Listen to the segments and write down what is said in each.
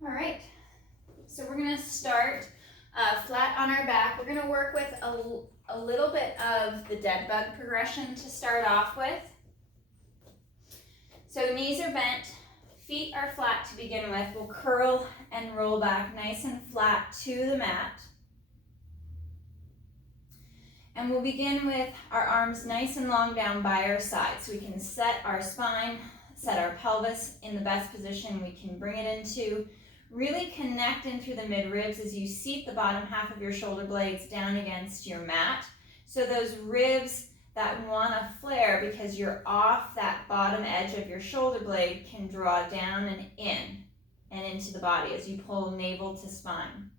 All right, so we're gonna start flat on our back. We're gonna work with a little bit of the dead bug progression to start off with. So knees are bent, feet are flat to begin with. We'll curl and roll back nice and flat to the mat. And we'll begin with our arms nice and long down by our sides so we can set our spine, set our pelvis in the best position we can bring it into. Really connect in through the mid-ribs as you seat the bottom half of your shoulder blades down against your mat. So those ribs that want to flare because you're off that bottom edge of your shoulder blade can draw down and in and into the body as you pull navel to spine.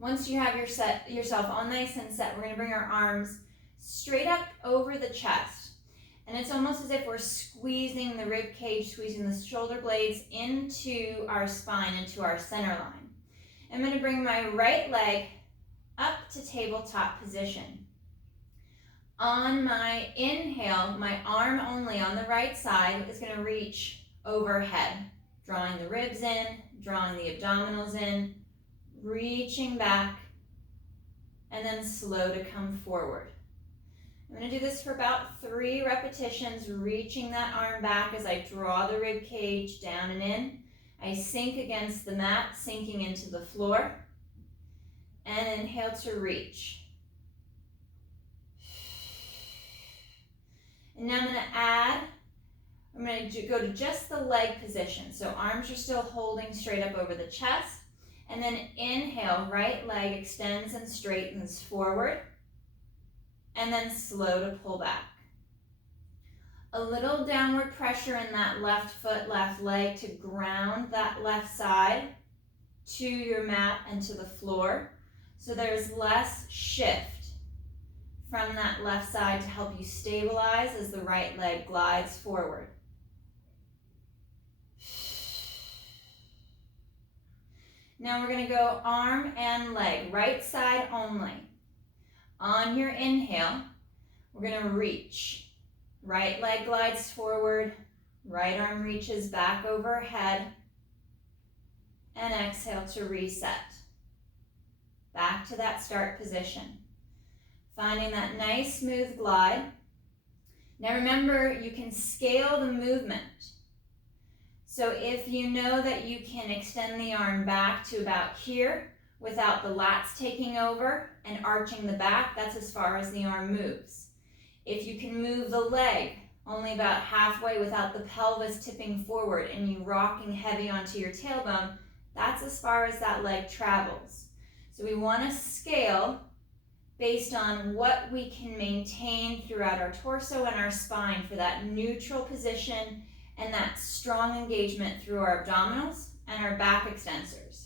Once you have yourself all nice and set, we're going to bring our arms straight up over the chest. And it's almost as if we're squeezing the rib cage, squeezing the shoulder blades into our spine, into our center line. I'm going to bring my right leg up to tabletop position. On my inhale, my arm only on the right side is going to reach overhead, drawing the ribs in, drawing the abdominals in, reaching back, and then slow to come forward. I'm going to do this for about 3 repetitions, reaching that arm back as I draw the rib cage down and in. I sink against the mat, sinking into the floor, and inhale to reach. And now I'm going to go to just the leg position. So arms are still holding straight up over the chest. And then inhale, right leg extends and straightens forward. And then slow to pull back. A little downward pressure in that left foot, left leg to ground that left side to your mat and to the floor. So there's less shift from that left side to help you stabilize as the right leg glides forward. Now we're going to go arm and leg, right side only. On your inhale, we're going to reach. Right leg glides forward, right arm reaches back overhead, and exhale to reset. Back to that start position. Finding that nice smooth glide. Now remember, you can scale the movement. So if you know that you can extend the arm back to about here without the lats taking over and arching the back, that's as far as the arm moves. If you can move the leg only about halfway without the pelvis tipping forward and you rocking heavy onto your tailbone, that's as far as that leg travels. So we want to scale based on what we can maintain throughout our torso and our spine for that neutral position and that strong engagement through our abdominals and our back extensors.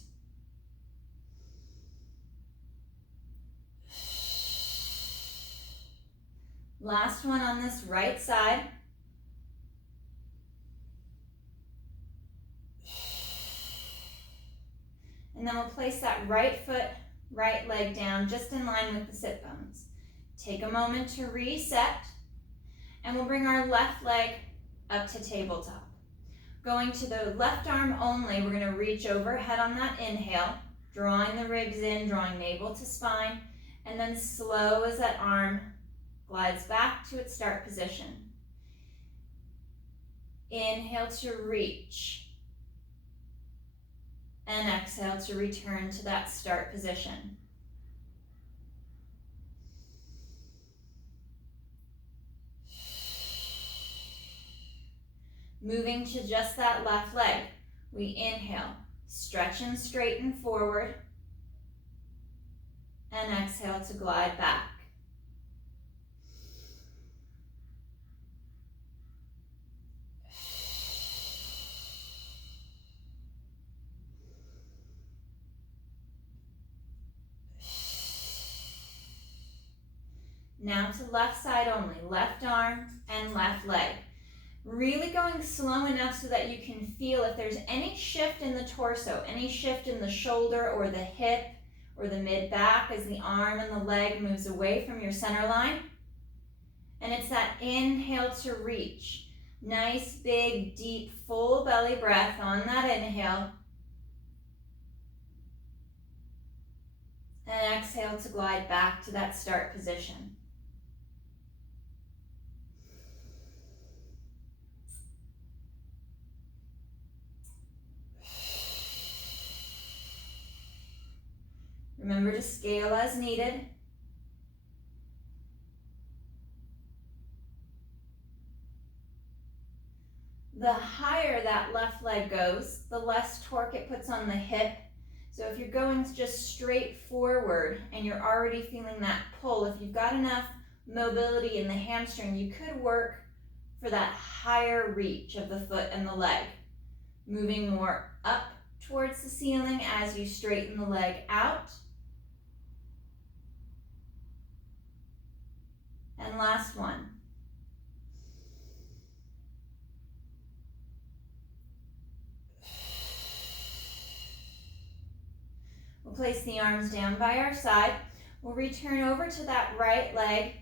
Last one on this right side. And then we'll place that right foot, right leg down just in line with the sit bones. Take a moment to reset, and we'll bring our left leg up to tabletop. Going to the left arm only, we're going to reach overhead on that inhale, drawing the ribs in, drawing navel to spine, and then slow as that arm glides back to its start position. Inhale to reach, and exhale to return to that start position. Moving to just that left leg, we inhale, stretch and straighten forward, and exhale to glide back. Now to left side only, left arm and left leg. Really going slow enough so that you can feel if there's any shift in the torso, any shift in the shoulder or the hip or the mid-back as the arm and the leg moves away from your center line. And it's that inhale to reach. Nice, big, deep, full belly breath on that inhale. And exhale to glide back to that start position. Remember to scale as needed. The higher that left leg goes, the less torque it puts on the hip. So if you're going just straight forward and you're already feeling that pull, if you've got enough mobility in the hamstring, you could work for that higher reach of the foot and the leg. Moving more up towards the ceiling as you straighten the leg out. And last one. We'll place the arms down by our side. We'll return over to that right leg,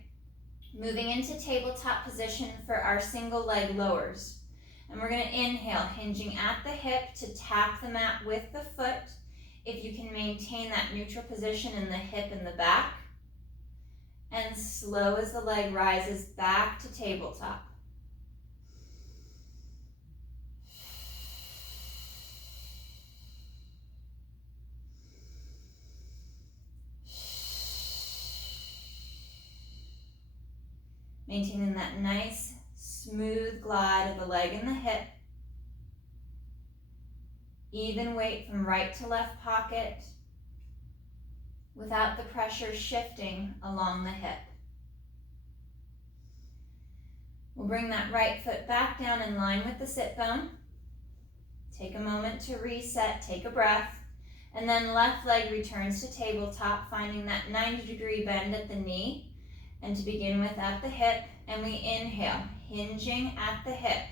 moving into tabletop position for our single leg lowers. And we're going to inhale, hinging at the hip to tap the mat with the foot. If you can maintain that neutral position in the hip and the back. And slow as the leg rises back to tabletop. Maintaining that nice, smooth glide of the leg and the hip. Even weight from right to left pocket without the pressure shifting along the hip. We'll bring that right foot back down in line with the sit bone. Take a moment to reset, take a breath, and then left leg returns to tabletop, finding that 90-degree bend at the knee. And to begin with at the hip, and we inhale, hinging at the hip,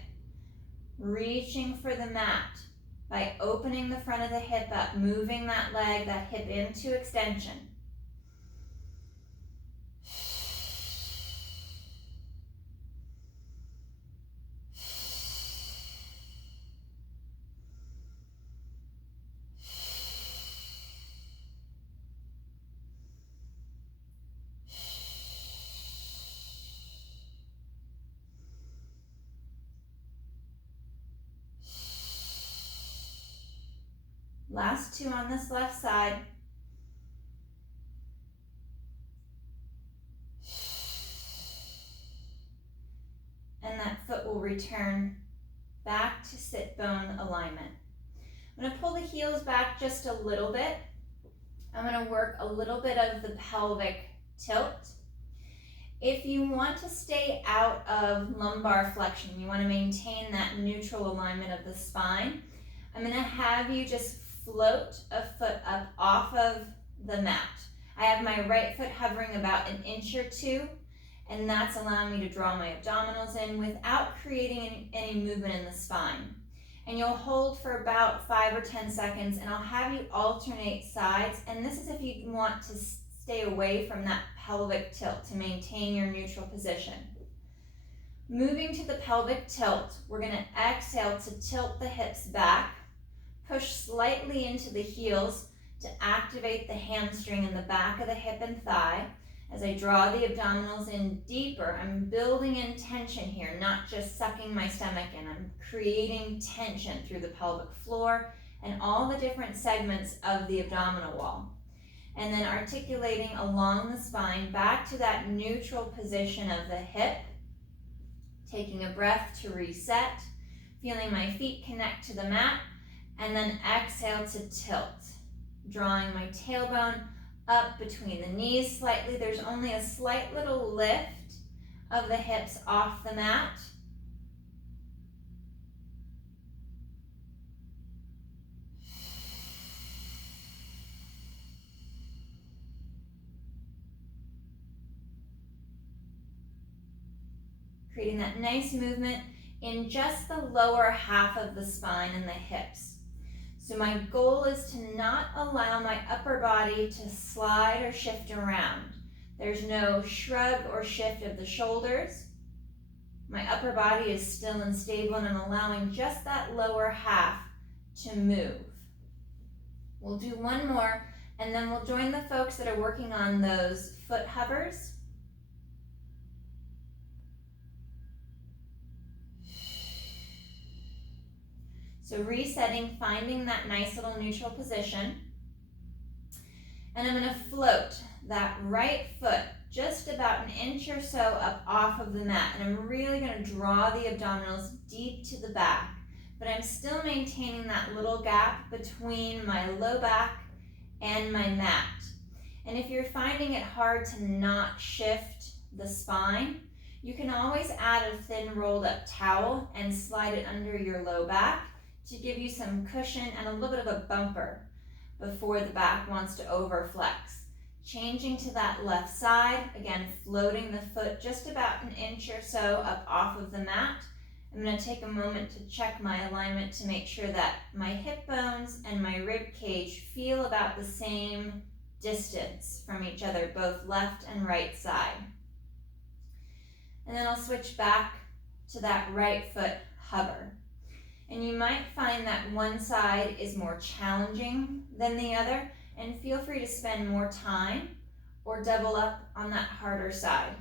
reaching for the mat by opening the front of the hip up, moving that leg, that hip into extension. Last two on this left side. And that foot will return back to sit bone alignment. I'm going to pull the heels back just a little bit. I'm going to work a little bit of the pelvic tilt. If you want to stay out of lumbar flexion, you want to maintain that neutral alignment of the spine, I'm going to have you just float a foot up off of the mat. I have my right foot hovering about an inch or two, and that's allowing me to draw my abdominals in without creating any movement in the spine. And you'll hold for about 5 or 10 seconds, and I'll have you alternate sides, and this is if you want to stay away from that pelvic tilt to maintain your neutral position. Moving to the pelvic tilt, we're going to exhale to tilt the hips back. Push slightly into the heels to activate the hamstring in the back of the hip and thigh. As I draw the abdominals in deeper, I'm building in tension here, not just sucking my stomach in. I'm creating tension through the pelvic floor and all the different segments of the abdominal wall. And then articulating along the spine back to that neutral position of the hip. Taking a breath to reset, feeling my feet connect to the mat. And then exhale to tilt, drawing my tailbone up between the knees slightly. There's only a slight little lift of the hips off the mat. Creating that nice movement in just the lower half of the spine and the hips. So my goal is to not allow my upper body to slide or shift around. There's no shrug or shift of the shoulders. My upper body is still and stable, and I'm allowing just that lower half to move. We'll do one more, And then we'll join the folks that are working on those foot hovers. So resetting, finding that nice little neutral position. And I'm going to float that right foot just about an inch or so up off of the mat. And I'm really going to draw the abdominals deep to the back. But I'm still maintaining that little gap between my low back and my mat. And if you're finding it hard to not shift the spine, you can always add a thin rolled up towel and slide it under your low back to give you some cushion and a little bit of a bumper before the back wants to overflex. Changing to that left side, again, floating the foot just about an inch or so up off of the mat. I'm going to take a moment to check my alignment to make sure that my hip bones and my rib cage feel about the same distance from each other, both left and right side. And then I'll switch back to that right foot hover. And you might find that one side is more challenging than the other, and feel free to spend more time or double up on that harder side.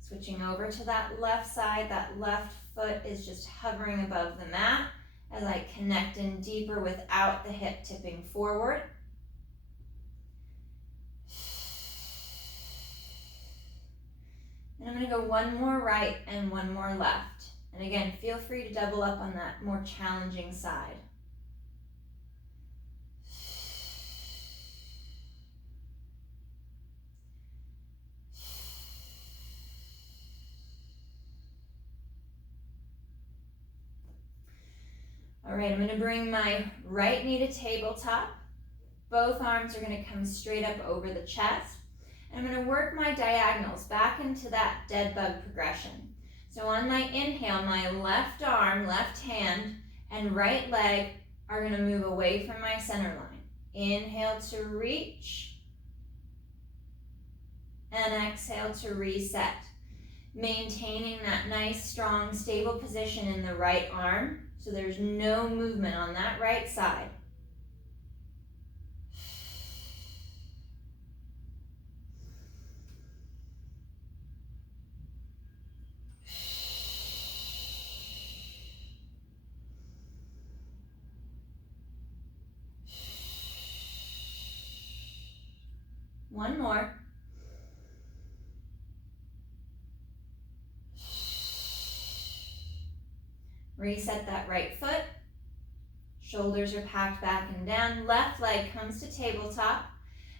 Switching over to that left side, that left foot is just hovering above the mat as I connect in deeper without the hip tipping forward. And I'm going to go one more right and one more left. And again, feel free to double up on that more challenging side. All right, I'm going to bring my right knee to tabletop. Both arms are going to come straight up over the chest. And I'm going to work my diagonals back into that dead bug progression. So on my inhale, my left arm, left hand, and right leg are going to move away from my center line. Inhale to reach, and exhale to reset. Maintaining that nice, strong, stable position in the right arm, so there's no movement on that right side. One more. Reset that right foot. Shoulders are packed back and down. Left leg comes to tabletop.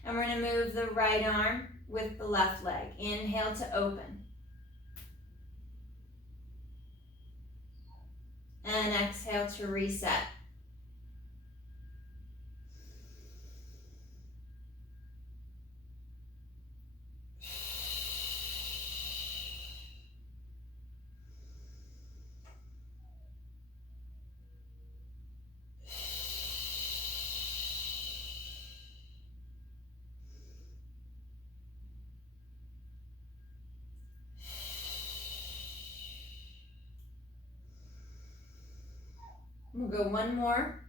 And we're going to move the right arm with the left leg. Inhale to open. And exhale to reset. We'll go one more.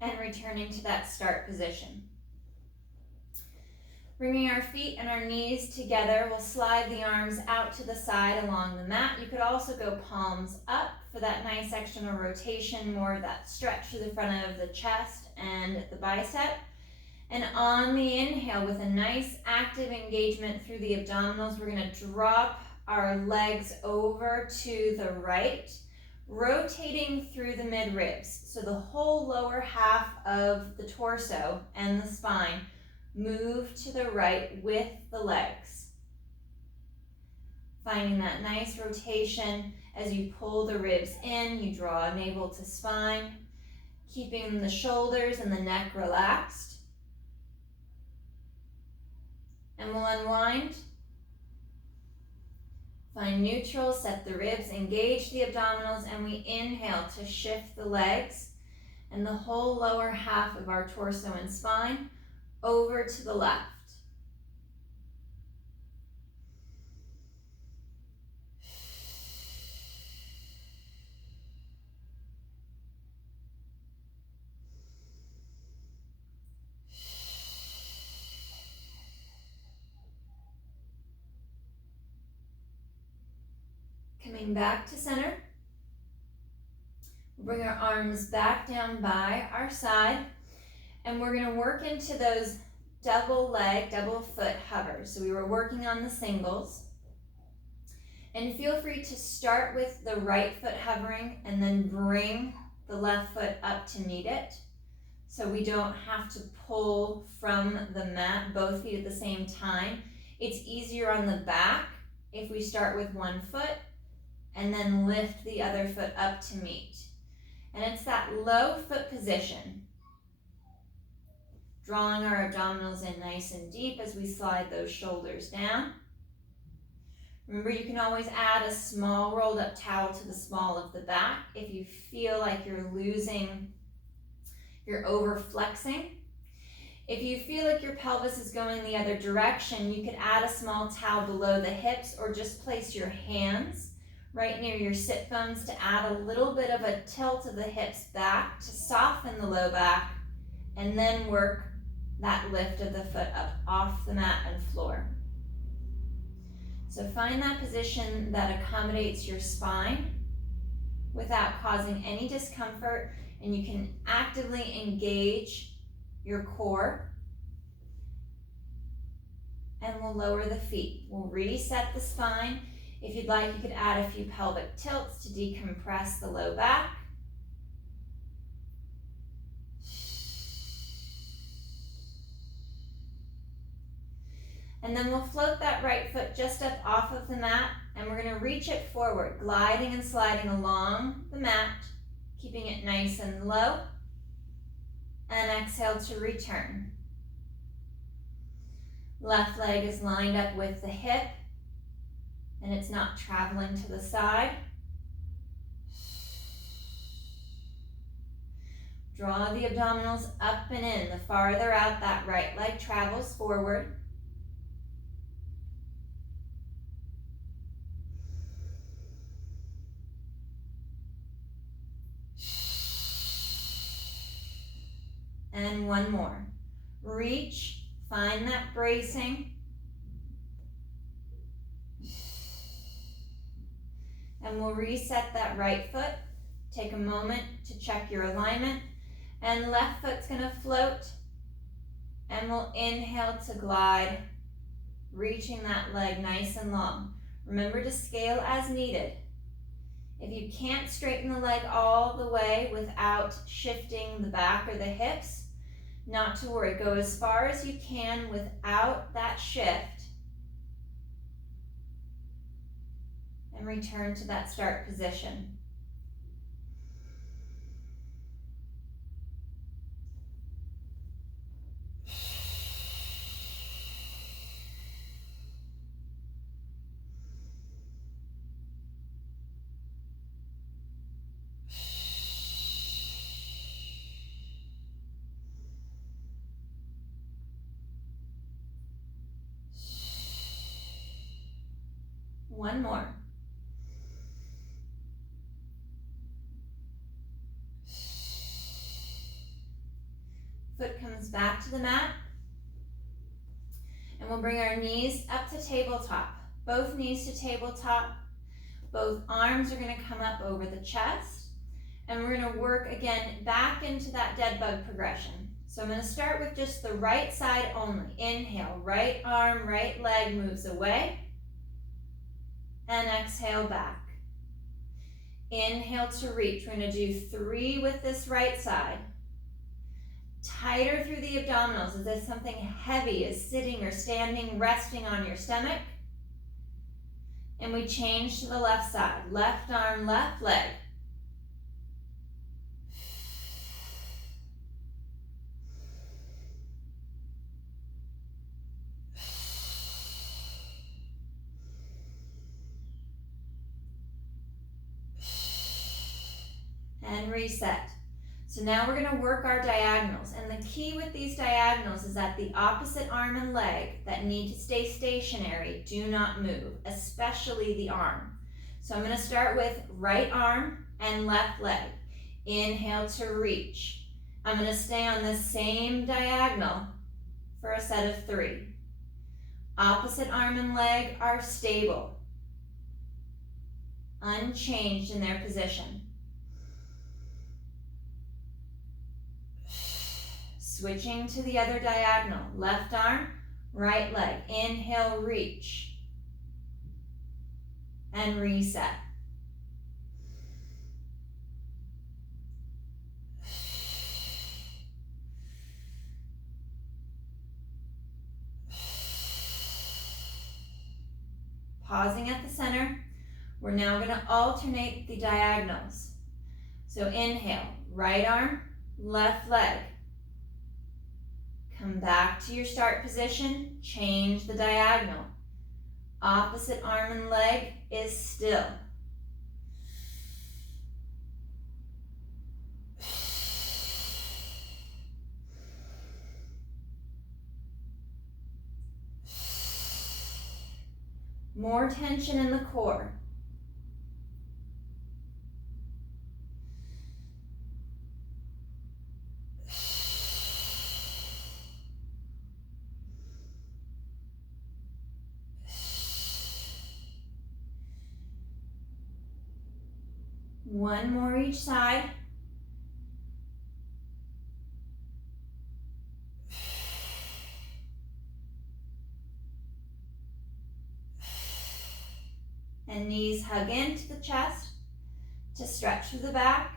And returning to that start position. Bringing our feet and our knees together, we'll slide the arms out to the side along the mat. You could also go palms up for that nice external rotation, more of that stretch to the front of the chest and the bicep. And on the inhale, with a nice active engagement through the abdominals, we're going to drop our legs over to the right, rotating through the mid-ribs. So the whole lower half of the torso and the spine move to the right with the legs. Finding that nice rotation as you pull the ribs in, you draw navel to spine, keeping the shoulders and the neck relaxed. And we'll unwind. Find neutral, set the ribs, engage the abdominals, and we inhale to shift the legs and the whole lower half of our torso and spine over to the left. Coming back to center. Bring our arms back down by our side, and we're going to work into those double leg, double foot hovers. So we were working on the singles. And feel free to start with the right foot hovering and then bring the left foot up to meet it. So we don't have to pull from the mat both feet at the same time. It's easier on the back if we start with one foot and then lift the other foot up to meet. And it's that low foot position. Drawing our abdominals in nice and deep as we slide those shoulders down. Remember, you can always add a small rolled up towel to the small of the back if you feel like you're over flexing. If you feel like your pelvis is going the other direction, you could add a small towel below the hips or just place your hands right near your sit bones to add a little bit of a tilt of the hips back to soften the low back, and then work that lift of the foot up off the mat and floor. So find that position that accommodates your spine without causing any discomfort, and you can actively engage your core. And we'll lower the feet. We'll reset the spine. If you'd like, you could add a few pelvic tilts to decompress the low back. And then we'll float that right foot just up off of the mat, and we're going to reach it forward, gliding and sliding along the mat, keeping it nice and low. And exhale to return. Left leg is lined up with the hip, and it's not traveling to the side. Draw the abdominals up and in. The farther out that right leg travels forward. And one more. Reach, find that bracing. And we'll reset that right foot. Take a moment to check your alignment. And left foot's gonna float. And we'll inhale to glide, reaching that leg nice and long. Remember to scale as needed. If you can't straighten the leg all the way without shifting the back or the hips, not to worry. Go as far as you can without that shift. And return to that start position. One more. Foot comes back to the mat. And we'll bring our knees up to tabletop. Both knees to tabletop. Both arms are going to come up over the chest. And we're going to work again back into that dead bug progression. So I'm going to start with just the right side only. Inhale, right arm, right leg moves away. And exhale back. Inhale to reach. We're going to do 3 with this right side. Tighter through the abdominals as if something heavy is sitting or standing, resting on your stomach. And we change to the left side. Left arm, left leg. And reset. So now we're going to work our diagonals. And the key with these diagonals is that the opposite arm and leg that need to stay stationary do not move, especially the arm. So I'm going to start with right arm and left leg. Inhale to reach. I'm going to stay on the same diagonal for a set of 3. Opposite arm and leg are stable. unchanged in their position. Switching to the other diagonal, left arm, right leg. Inhale, reach. And reset. Pausing at the center, we're now going to alternate the diagonals. So inhale, right arm, left leg. Come back to your start position, change the diagonal. Opposite arm and leg is still. More tension in the core. One more each side. And knees hug into the chest to stretch through the back.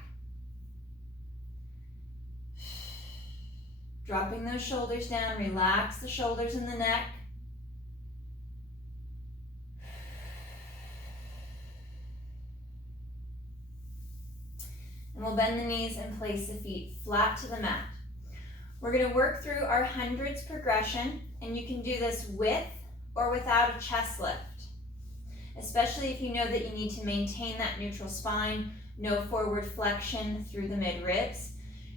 Dropping those shoulders down, relax the shoulders and the neck. And we'll bend the knees and place the feet flat to the mat. We're going to work through our hundreds progression, and you can do this with or without a chest lift. Especially if you know that you need to maintain that neutral spine, no forward flexion through the mid-ribs.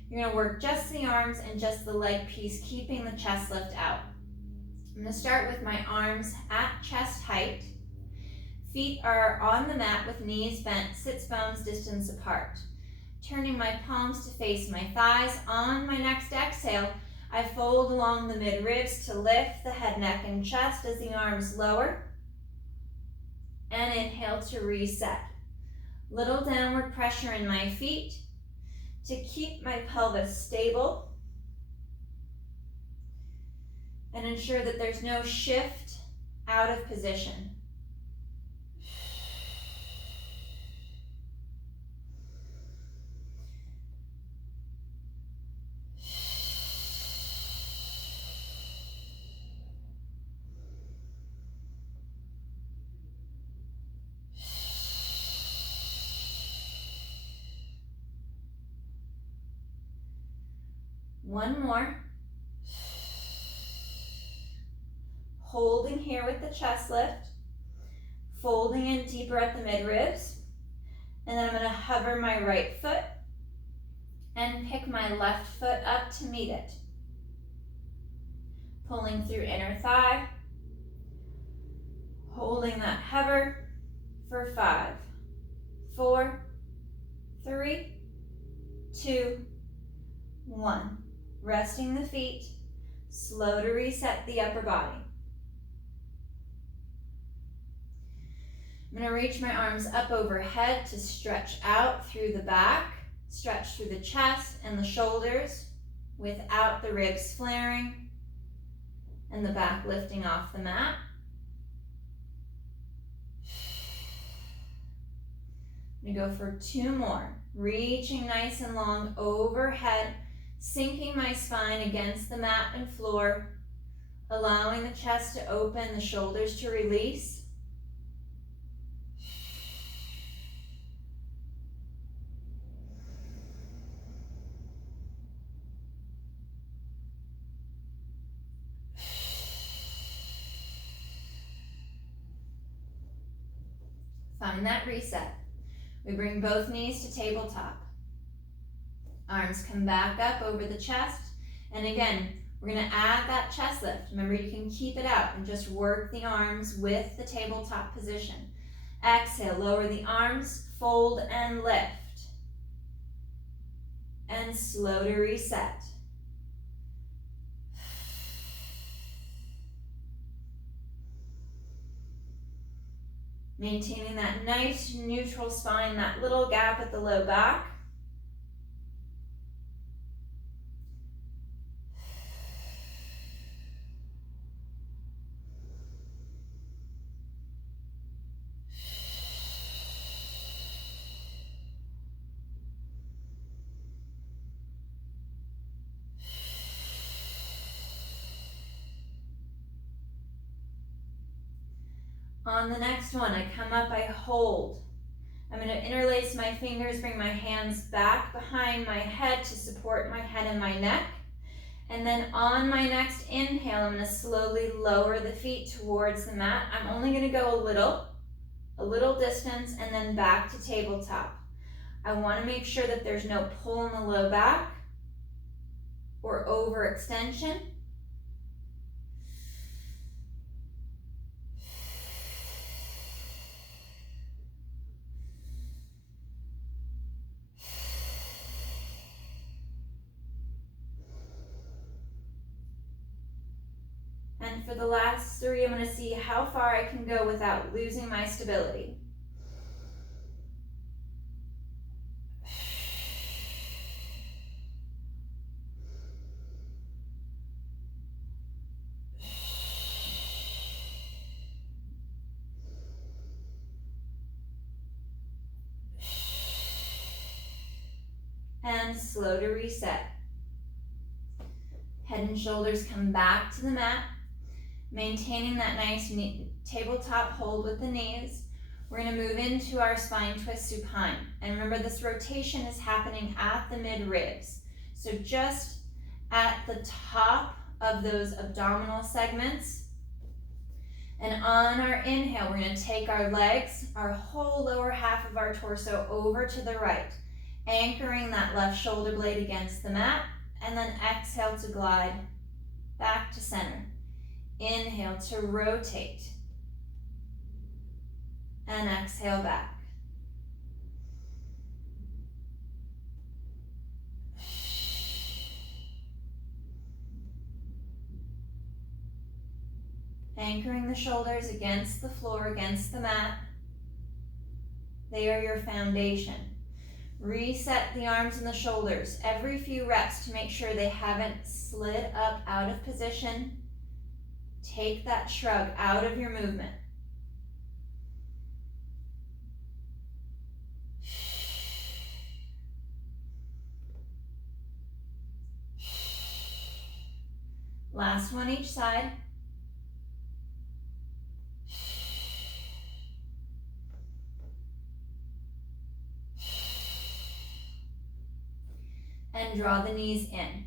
You're going to work just the arms and just the leg piece, keeping the chest lift out. I'm going to start with my arms at chest height. Feet are on the mat with knees bent, sits bones distance apart. Turning my palms to face my thighs. On my next exhale, I fold along the mid-ribs to lift the head, neck, and chest as the arms lower. And inhale to reset. Little downward pressure in my feet to keep my pelvis stable and ensure that there's no shift out of position. One more. Holding here with the chest lift. Folding in deeper at the mid-ribs. And then I'm going to hover my right foot and pick my left foot up to meet it. Pulling through inner thigh. Holding that hover for 5, 4, 3, 2, 1. Resting the feet, slow to reset the upper body. I'm going to reach my arms up overhead to stretch out through the back, stretch through the chest and the shoulders without the ribs flaring and the back lifting off the mat. I'm going to go for 2 more. Reaching nice and long overhead, sinking my spine against the mat and floor, allowing the chest to open, the shoulders to release. Find that reset. We bring both knees to tabletop. Arms come back up over the chest. And again, we're going to add that chest lift. Remember, you can keep it out and just work the arms with the tabletop position. Exhale, lower the arms, fold and lift. And slow to reset. Maintaining that nice neutral spine, that little gap at the low back. On the next one, I come up, I hold. I'm going to interlace my fingers, bring my hands back behind my head to support my head and my neck. And then on my next inhale, I'm going to slowly lower the feet towards the mat. I'm only going to go a little distance, and then back to tabletop. I want to make sure that there's no pull in the low back or overextension. And for the last three, I'm going to see how far I can go without losing my stability. And slow to reset. Head and shoulders come back to the mat, maintaining that nice tabletop hold with the knees. We're going to move into our spine twist supine. And remember, this rotation is happening at the mid-ribs. So just at the top of those abdominal segments. And on our inhale, we're going to take our legs, our whole lower half of our torso over to the right, anchoring that left shoulder blade against the mat, and then exhale to glide back to center. Inhale to rotate, and exhale back. Anchoring the shoulders against the floor, against the mat. They are your foundation. Reset the arms and the shoulders every few reps to make sure they haven't slid up out of position. Take that shrug out of your movement. Last one each side. And draw the knees in.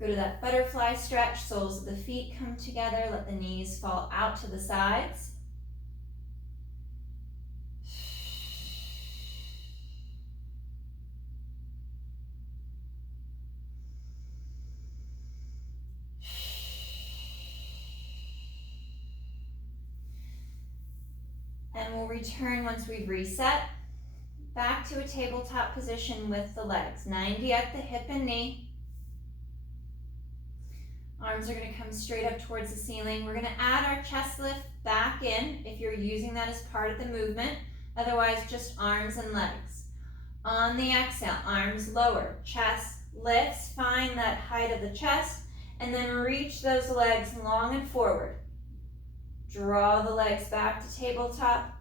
Go to that butterfly stretch, soles of the feet come together, let the knees fall out to the sides. And we'll return once we've reset. Back to a tabletop position with the legs. 90 at the hip and knee. Arms are going to come straight up towards the ceiling. We're going to add our chest lift back in if you're using that as part of the movement. Otherwise, just arms and legs. On the exhale, arms lower, chest lifts, find that height of the chest, and then reach those legs long and forward. Draw the legs back to tabletop.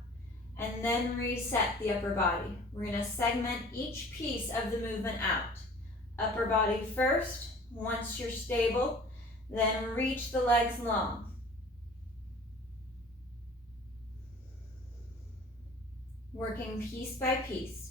And then reset the upper body. We're going to segment each piece of the movement out. Upper body first. Once you're stable, then reach the legs long. Working piece by piece.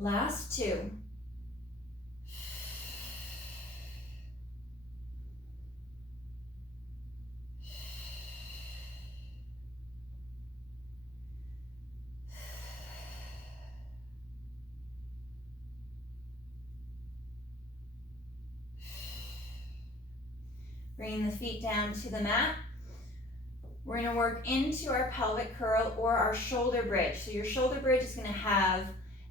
Last two. Bringing the feet down to the mat. We're going to work into our pelvic curl or our shoulder bridge. So your shoulder bridge is going to have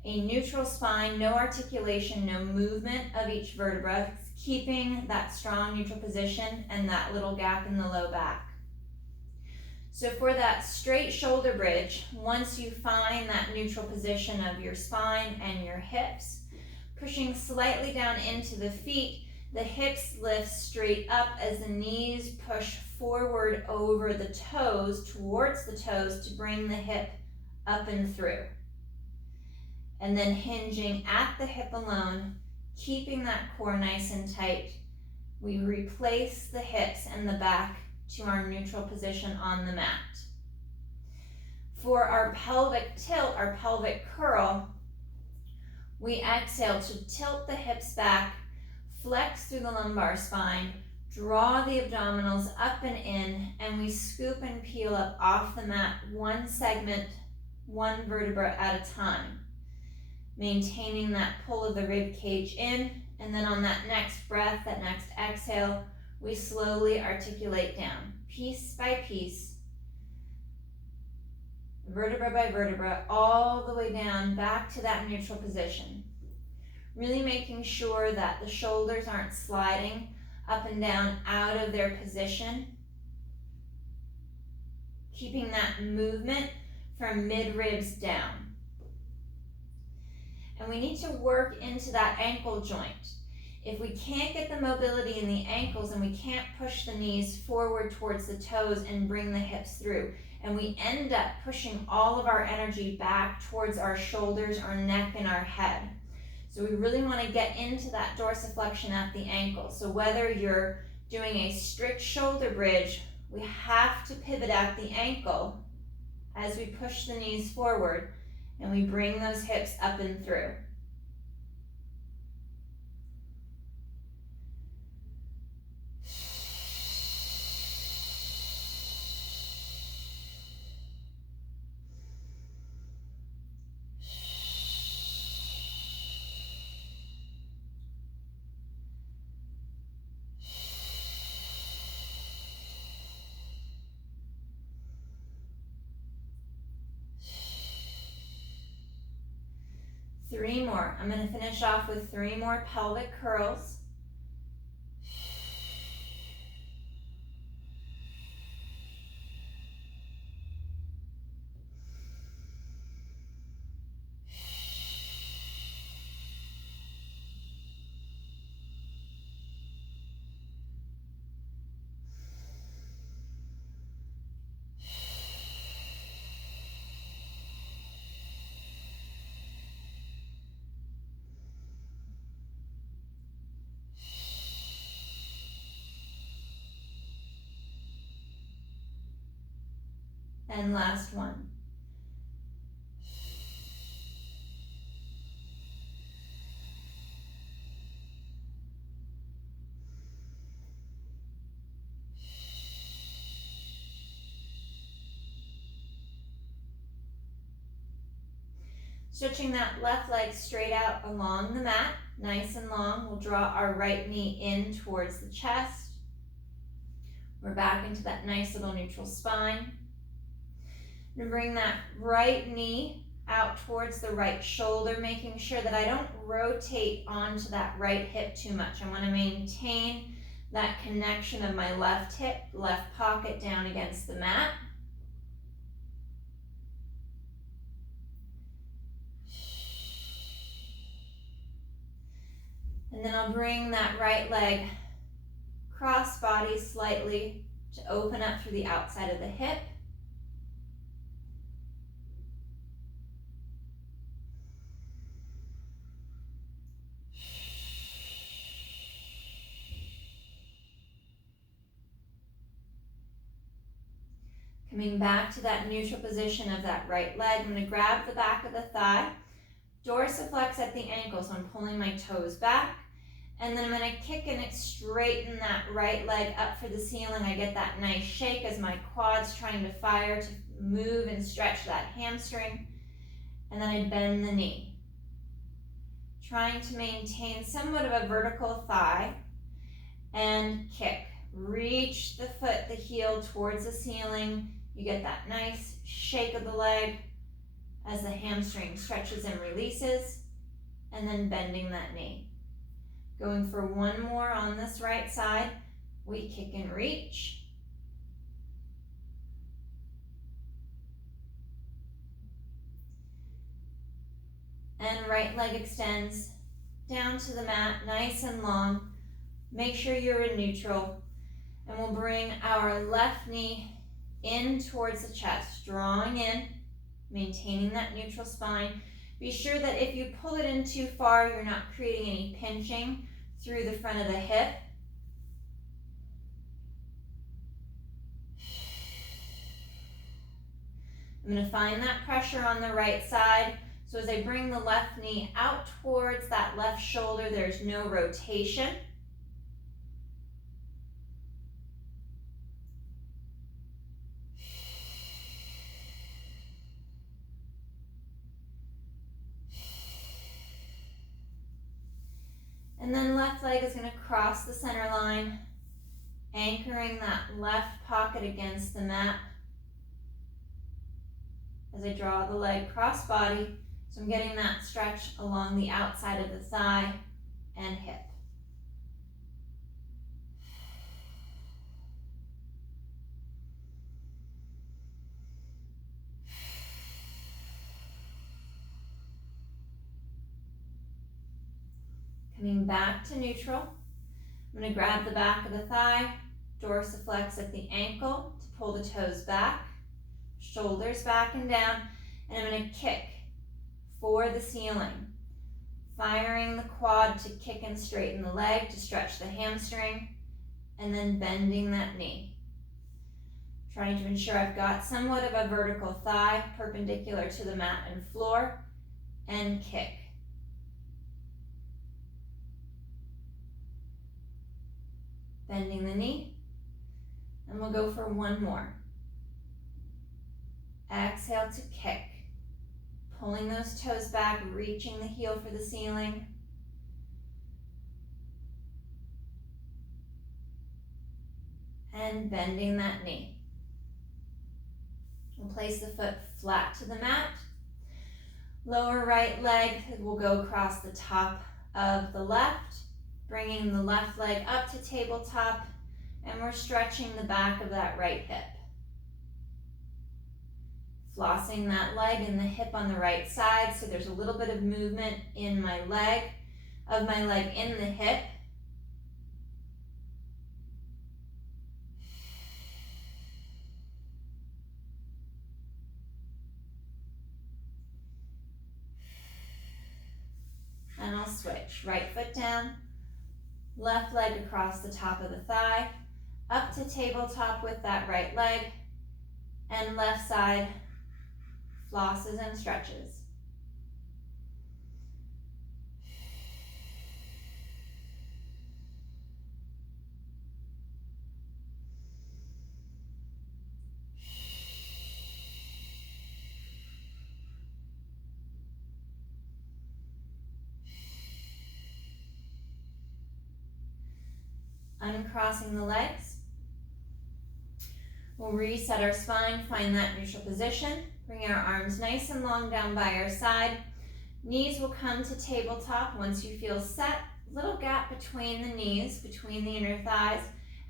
a neutral spine, no articulation, no movement of each vertebra, keeping that strong neutral position and that little gap in the low back. So for that straight shoulder bridge, once you find that neutral position of your spine and your hips, pushing slightly down into the feet, the hips lift straight up as the knees push forward over the toes, towards the toes, to bring the hip up and through. And then hinging at the hip alone, keeping that core nice and tight, we replace the hips and the back to our neutral position on the mat. For our pelvic tilt, our pelvic curl, we exhale to tilt the hips back, flex through the lumbar spine, draw the abdominals up and in, and we scoop and peel up off the mat, one segment, one vertebra at a time. Maintaining that pull of the rib cage in, and then on that next breath, that next exhale, we slowly articulate down, piece by piece, vertebra by vertebra, all the way down back to that neutral position. Really making sure that the shoulders aren't sliding up and down out of their position. Keeping that movement from mid-ribs down. And we need to work into that ankle joint. If we can't get the mobility in the ankles and we can't push the knees forward towards the toes and bring the hips through, and we end up pushing all of our energy back towards our shoulders, our neck, and our head. So we really want to get into that dorsiflexion at the ankle. So whether you're doing a strict shoulder bridge, we have to pivot at the ankle as we push the knees forward and we bring those hips up and through. Three more. I'm going to finish off with 3 more pelvic curls. And last one. Stretching that left leg straight out along the mat, nice and long. We'll draw our right knee in towards the chest. We're back into that nice little neutral spine. And bring that right knee out towards the right shoulder, making sure that I don't rotate onto that right hip too much. I want to maintain that connection of my left hip, left pocket down against the mat. And then I'll bring that right leg cross body slightly to open up through the outside of the hip. Coming back to that neutral position of that right leg, I'm going to grab the back of the thigh, dorsiflex at the ankle, so I'm pulling my toes back, and then I'm going to kick and straighten that right leg up for the ceiling. I get that nice shake as my quad's trying to fire to move and stretch that hamstring, and then I bend the knee. Trying to maintain somewhat of a vertical thigh and kick. Reach the foot, the heel towards the ceiling. You get that nice shake of the leg as the hamstring stretches and releases, and then bending that knee. Going for one more on this right side. We kick and reach. And right leg extends down to the mat, nice and long. Make sure you're in neutral. And we'll bring our left knee in towards the chest, drawing in, maintaining that neutral spine. Be sure that if you pull it in too far, you're not creating any pinching through the front of the hip. I'm going to find that pressure on the right side. So as I bring the left knee out towards that left shoulder, there's no rotation. And then left leg is going to cross the center line, anchoring that left pocket against the mat as I draw the leg cross body. So I'm getting that stretch along the outside of the thigh and hip. Coming back to neutral, I'm going to grab the back of the thigh, dorsiflex at the ankle to pull the toes back, shoulders back and down, and I'm going to kick for the ceiling, firing the quad to kick and straighten the leg to stretch the hamstring, and then bending that knee. Trying to ensure I've got somewhat of a vertical thigh perpendicular to the mat and floor, and kick. Bending the knee, and we'll go for one more. Exhale to kick. Pulling those toes back, reaching the heel for the ceiling. And bending that knee. We'll place the foot flat to the mat. Lower right leg will go across the top of the left, bringing the left leg up to tabletop, and we're stretching the back of that right hip. Flossing that leg and the hip on the right side, so there's a little bit of movement in my leg, in the hip. And I'll switch. Right foot down, left leg across the top of the thigh, up to tabletop with that right leg, and left side flosses and stretches. Uncrossing the legs. We'll reset our spine, find that neutral position. Bring our arms nice and long down by our side. Knees will come to tabletop once you feel set. Little gap between the knees, between the inner thighs.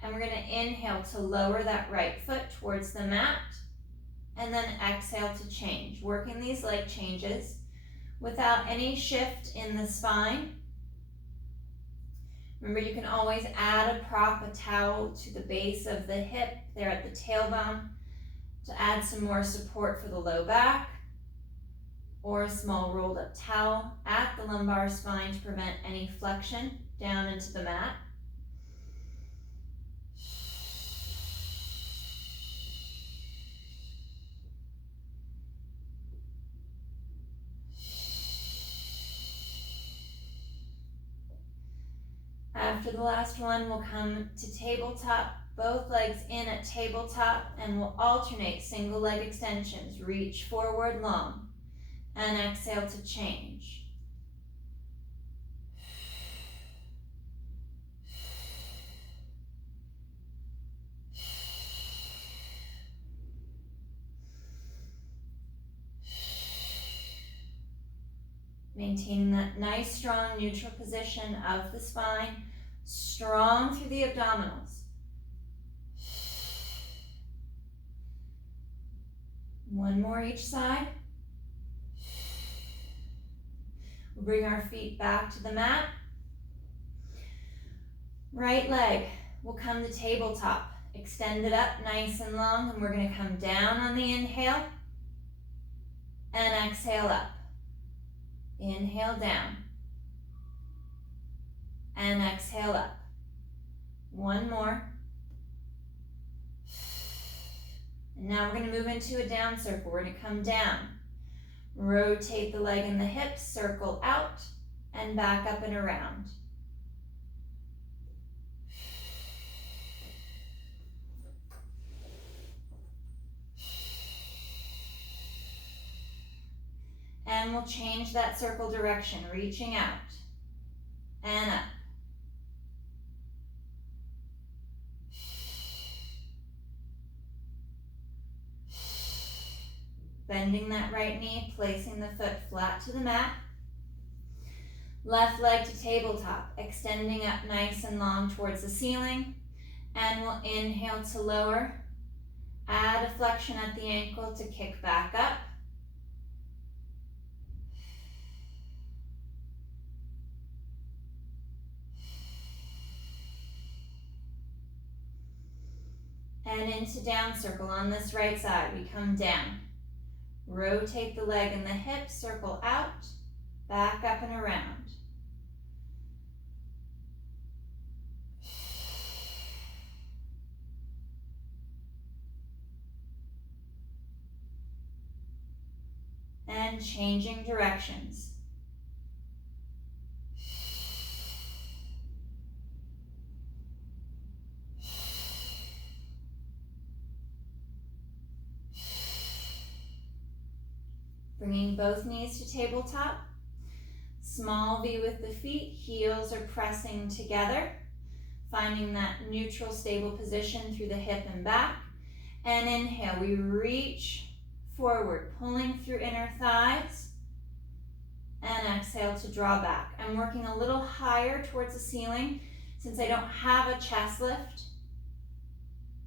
And we're going to inhale to lower that right foot towards the mat. And then exhale to change. Working these leg changes without any shift in the spine. Remember, you can always add a prop, a towel to the base of the hip there at the tailbone to add some more support for the low back, or a small rolled up towel at the lumbar spine to prevent any flexion down into the mat. After the last one, we'll come to tabletop, both legs in at tabletop, and we'll alternate single leg extensions. Reach forward long, and exhale to change. Maintaining that nice, strong, neutral position of the spine, strong through the abdominals. One more each side. We'll bring our feet back to the mat. Right leg will come to tabletop. Extend it up nice and long, and we're going to come down on the inhale and exhale up. Inhale down and exhale up. One more. And now we're going to move into a down circle. We're going to come down, rotate the leg and the hips, circle out and back up and around. And we'll change that circle direction, reaching out and up. Bending that right knee, placing the foot flat to the mat. Left leg to tabletop, extending up nice and long towards the ceiling. And we'll inhale to lower. Add a flexion at the ankle to kick back up. And into down circle on this right side. We come down. Rotate the leg and the hips, circle out, back up and around. And changing directions. Bringing both knees to tabletop. Small V with the feet, heels are pressing together. Finding that neutral, stable position through the hip and back. And inhale, we reach forward, pulling through inner thighs. And exhale to draw back. I'm working a little higher towards the ceiling since I don't have a chest lift.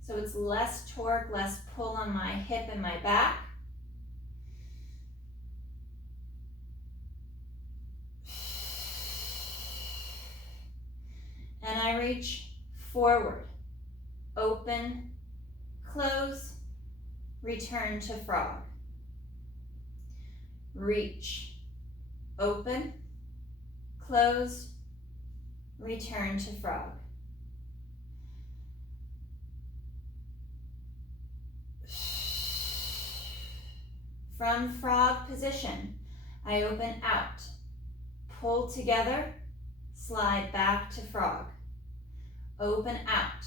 So it's less torque, less pull on my hip and my back. And I reach forward, open, close, return to frog. Reach, open, close, return to frog. From frog position, I open out, pull together, slide back to frog. Open out.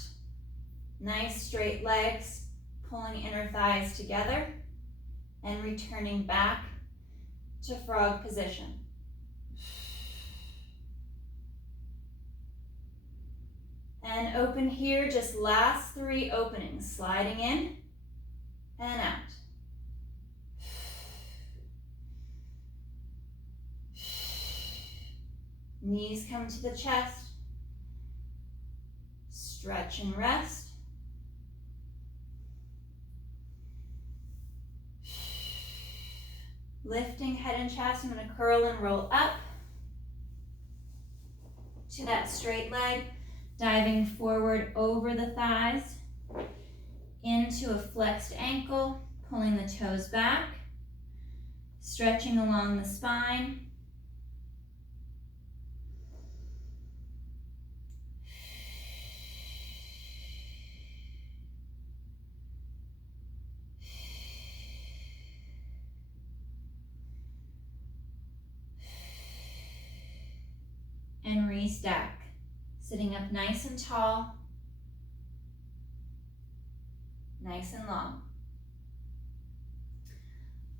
Nice straight legs, pulling inner thighs together and returning back to frog position. And open here, just last 3 openings, sliding in and out. Knees come to the chest. Stretch and rest. Lifting head and chest, I'm going to curl and roll up to that straight leg, diving forward over the thighs, into a flexed ankle, pulling the toes back, stretching along the spine. And re-stack, sitting up nice and tall, nice and long.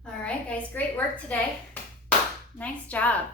All right, guys, great work today. Nice job.